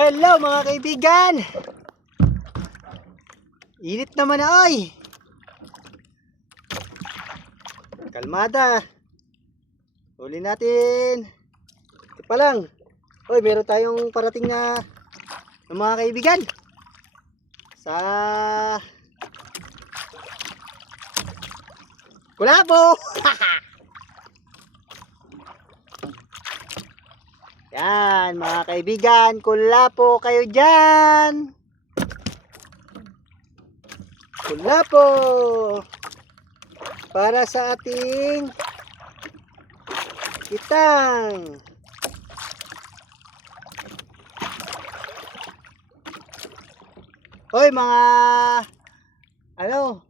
Hello mga kaibigan. Init naman na ay. Kalmada. Huli natin. Ito pa lang. Oy, meron tayong parating na mga kaibigan. Sa Kulabo. Yan mga kaibigan, kulapo kayo dyan. Kulapo para sa ating kitang. Hoy mga ano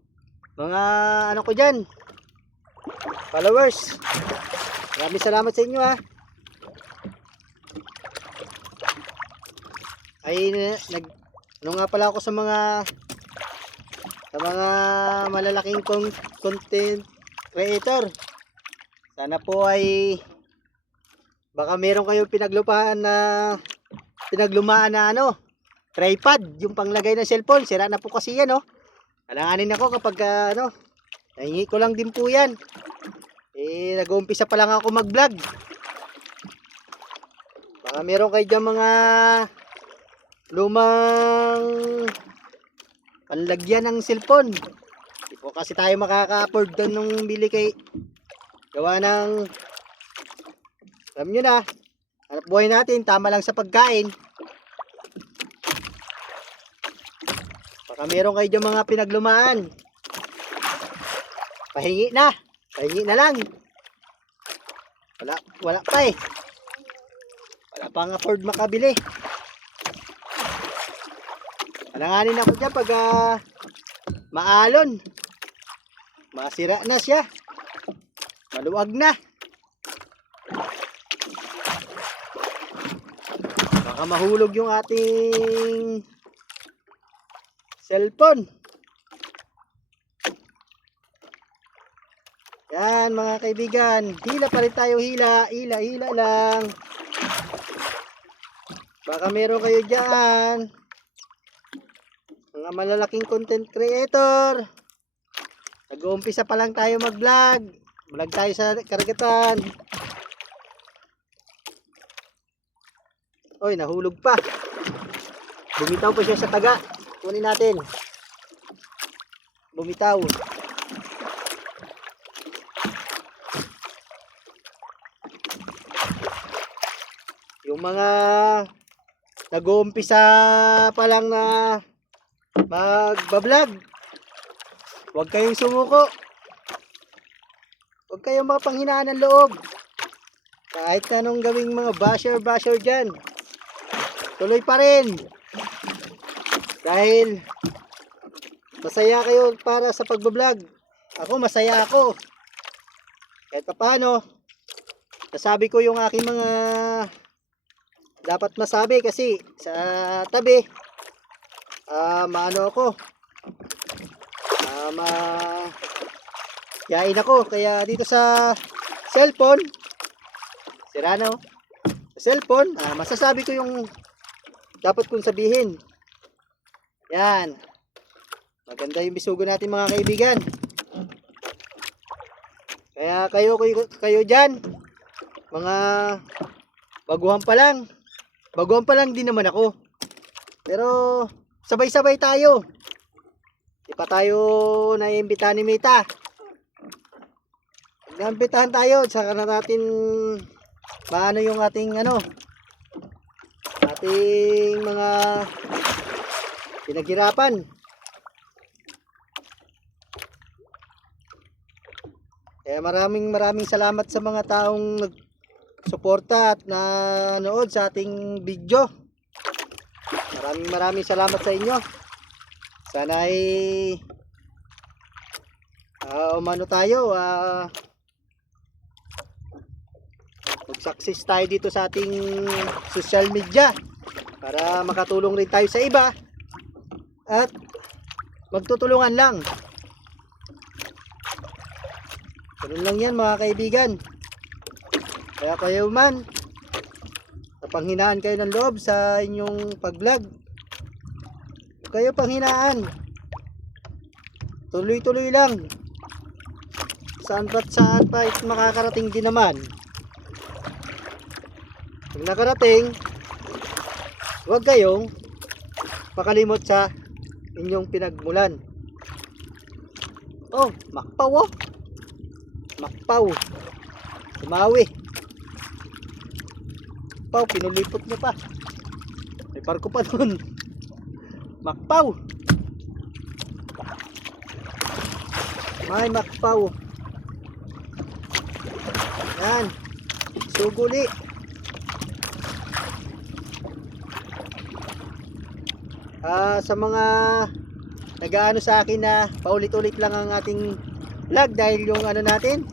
ko dyan, followers, maraming salamat sa inyo ha. Ay ano nga pala ako sa mga malalaking content creator. Sana po ay baka meron kayong pinaglumaan na tripod, yung panglagay ng cellphone. Sira na po kasi yan, oh. Alanganin ako kapag nahingi ko lang din po yan. Nag-uumpisa pa lang ako mag-vlog. Baka meron kayo dyan mga lumang panlagyan ng cellphone. Hindi po kasi tayo makaka-afford doon nung bili kay gawa ng, alam nyo na, hanap buhay natin, tama lang sa pagkain. Baka meron kayo dyan mga pinaglumaan. Pahingi na lang. Wala pa eh. Wala pang afford makabili. Alanganin ako dyan pag maalon. Masira na siya. Maluwag na. Baka mahulog yung ating cellphone. Yan mga kaibigan. Hila pa rin tayo, hila lang. Baka meron kayo dyan mga malalaking content creator. Nag-uumpisa pa lang tayo mag-vlog. Vlog tayo sa karagatan. Oy, nahulog pa. Bumitaw pa siya sa taga. Kunin natin. Bumitaw. Yung mga nag-uumpisa pa lang na magbablog, huwag kayong sumuko. Huwag kayong mapanghinaan ng loob. Kahit anong gawing mga basher dyan, tuloy pa rin. Dahil masaya kayo para sa pagbablog. Ako, masaya ako. Kahit paano, nasabi ko yung aking mga dapat masabi kasi sa tabi maano ako, yain ako. Kaya dito sa cellphone, sira na, oh. Sa cellphone, masasabi ko yung dapat kong sabihin. Yan, maganda yung bisugo natin mga kaibigan. Kaya kayo dyan, mga baguhan pa lang din naman ako, pero sabay-sabay tayo. Di pa tayo naiimbitahan ni Mita. Naiimbitahan tayo, saka na natin maano yung ating ating mga pinaghirapan. Kaya maraming salamat sa mga taong nagsuporta at nanood sa ating video. Maraming salamat sa inyo. Sana ay umano tayo, mag-success tayo dito sa ating social media para makatulong rin tayo sa iba at magtutulungan lang. Ganun lang yan mga kaibigan. Kaya kayo man Panghinaan kayo ng loob sa inyong pag-vlog. Kayo panghinaan. Tuloy-tuloy lang. Saan pa makakarating din naman. Pag nakarating, huwag kayong makalimot sa inyong pinagmulan. Oh, makpaw oh. Makpaw. Sumawi. Makpaw, pinulipot niya pa. May parko pa dun. Makpaw. May makpaw. Yan. Suguli. Sa mga nag-aano sa akin na paulit-ulit lang ang ating vlog dahil yung ano natin,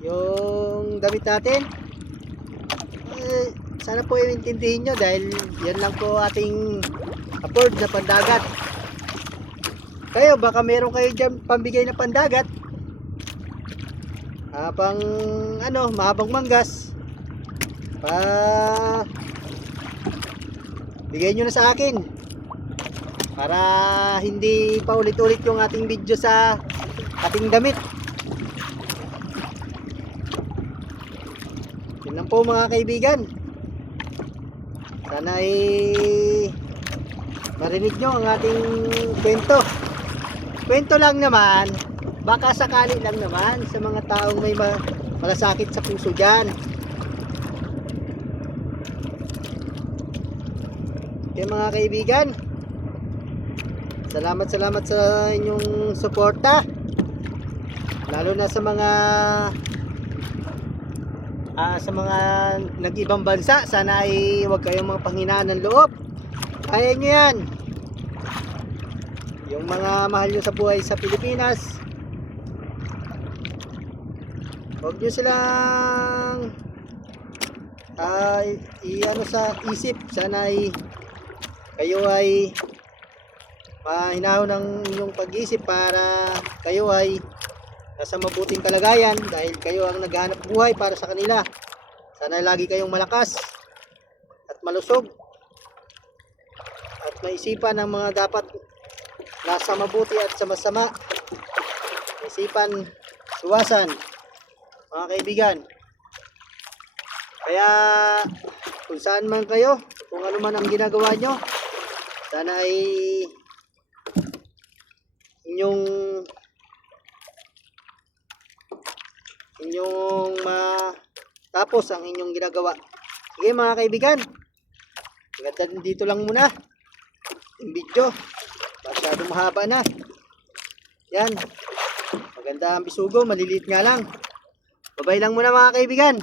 yung damit natin, sana po intindihin nyo dahil yan lang po ating afford na pandagat. Kayo baka meron kayo dyan pambigay na pandagat, pang ano, mahabang manggas, bigay nyo na sa akin para hindi pa ulit-ulit yung ating video sa ating damit. Yun lang po mga kaibigan. Sana ay marinig nyo ang ating kwento. Kwento lang naman, baka sakali lang naman sa mga taong may malasakit sa puso dyan. Kaya mga kaibigan, salamat sa inyong suporta, lalo na sa mga nag-ibang bansa. Sana ay huwag kayong mga panghinaan ng loob, kaya nyo yan. Yung mga mahal nyo sa buhay sa Pilipinas, huwag nyo silang i-ano sa isip. Sana ay kayo ay mahinahon ng inyong pag-isip para kayo ay nasa mabuting kalagayan dahil kayo ang naghahanap buhay para sa kanila. Sana lagi kayong malakas at malusog at maisipan ang mga dapat nasa mabuti at sa masama. Isipan, suwasan mga kaibigan. Kaya kung saan man kayo, kung ano man ang ginagawa nyo, sana ay inyong matapos ang inyong ginagawa. Sige mga kaibigan, hanggang dito lang muna yung video. Masyadong mahaba na. Yan, maganda ang bisugo, maliliit nga lang. Babay lang muna mga kaibigan.